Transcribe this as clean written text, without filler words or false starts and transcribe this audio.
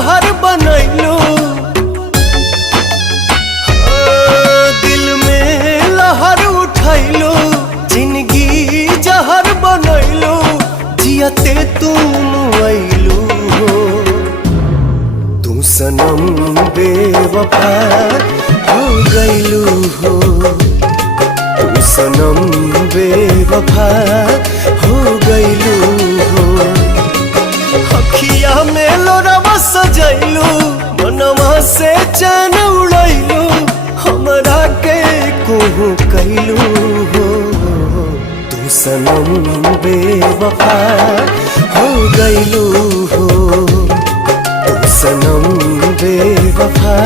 जहर बनैलू, दिल में लहर उठैलू, जिंदगी जहर बनैलू, जियते तुम अइलू हो। तू सनम बेवफा हो गइलू हो, तू सनम बेवफा हो गइलू हो। अखिया में लोरवा सजैलू, मनवा से चैन उड़ैलू, हमरा के कोहू कैलू हो। तू सनम बेवफा हो गइलू हो, तू सनम बेवफा